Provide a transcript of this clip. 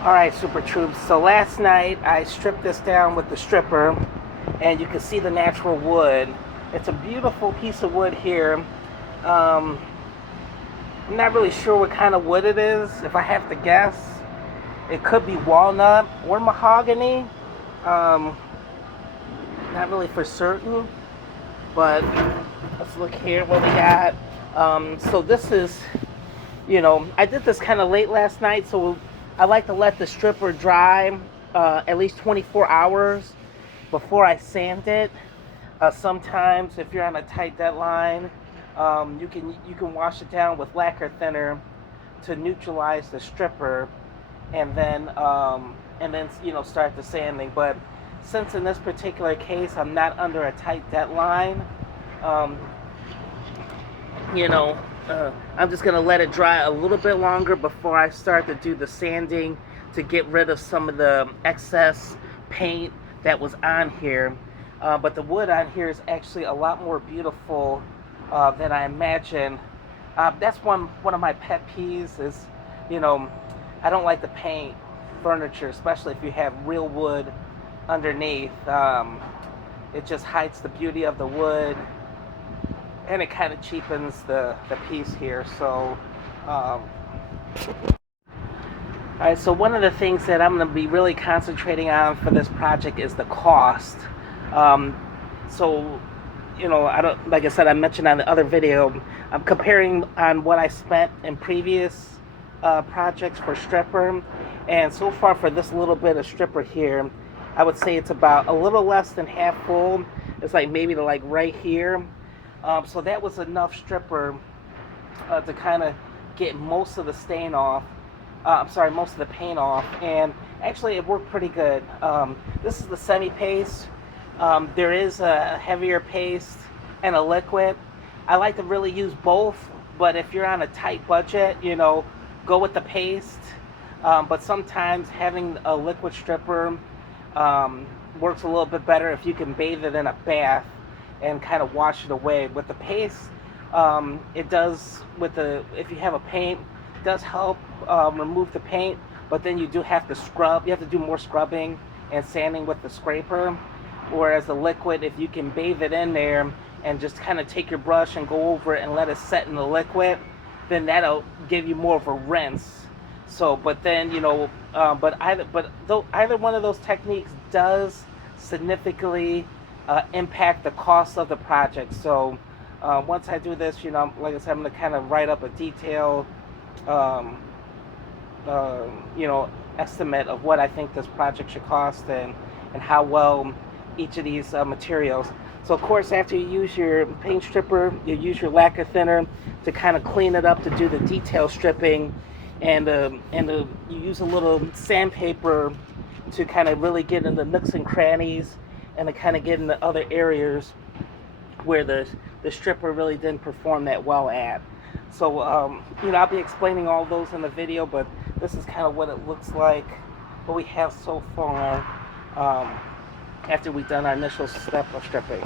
Alright, Super Troops. So last night I stripped this down with the stripper, and you can see the natural wood. It's a beautiful piece of wood here. Um, I'm not really sure what kind of wood it is. If I have to guess, it could be walnut or mahogany. Um, Not really for certain, but let's look here what we got. So this is, I did this kind of late last night, so I like to let the stripper dry at least 24 hours before I sand it. Sometimes, if you're on a tight deadline, you can wash it down with lacquer thinner to neutralize the stripper, and then start the sanding. But since in this particular case I'm not under a tight deadline, um, you know, I'm just gonna let it dry a little bit longer before I start to do the sanding to get rid of some of the excess paint that was on here. But the wood on here is actually a lot more beautiful than I imagined. That's one of my pet peeves is, you know, I don't like to paint furniture, especially if you have real wood underneath. It just hides the beauty of the wood, and it kind of cheapens the piece here. So, all right. So one of the things that I'm going to be really concentrating on for this project is the cost. Um, so, I don't, like I said, I mentioned on the other video, I'm comparing on what I spent in previous projects for stripper, and so far for this little bit of stripper here, I would say it's about a little less than half full. It's like maybe to like right here. So that was enough stripper to kind of get most of the stain off. I'm sorry, most of the paint off, and actually it worked pretty good. This is the semi-paste. There is a heavier paste and a liquid. I like to really use both, but if you're on a tight budget, go with the paste. But sometimes having a liquid stripper works a little bit better if you can bathe it in a bath and kind of wash it away. With the paste, it does, if you have a paint, it does help remove the paint, but then you do have to scrub. You have to do more scrubbing and sanding with the scraper. Whereas the liquid, if you can bathe it in there and just kind of take your brush and go over it and let it set in the liquid, then that'll give you more of a rinse. So, but then, either one of those techniques does significantly impact the cost of the project. So, once I do this, like I said, I'm going to kind of write up a detailed, um, estimate of what I think this project should cost, and how well each of these materials. So of course, after you use your paint stripper, you use your lacquer thinner to kind of clean it up to do the detail stripping, and you use a little sandpaper to kind of really get in the nooks and crannies, and to kind of get in the other areas where the stripper really didn't perform that well at. So I'll be explaining all those in the video, but this is kind of what it looks like, what we have so far, after we've done our initial step of stripping.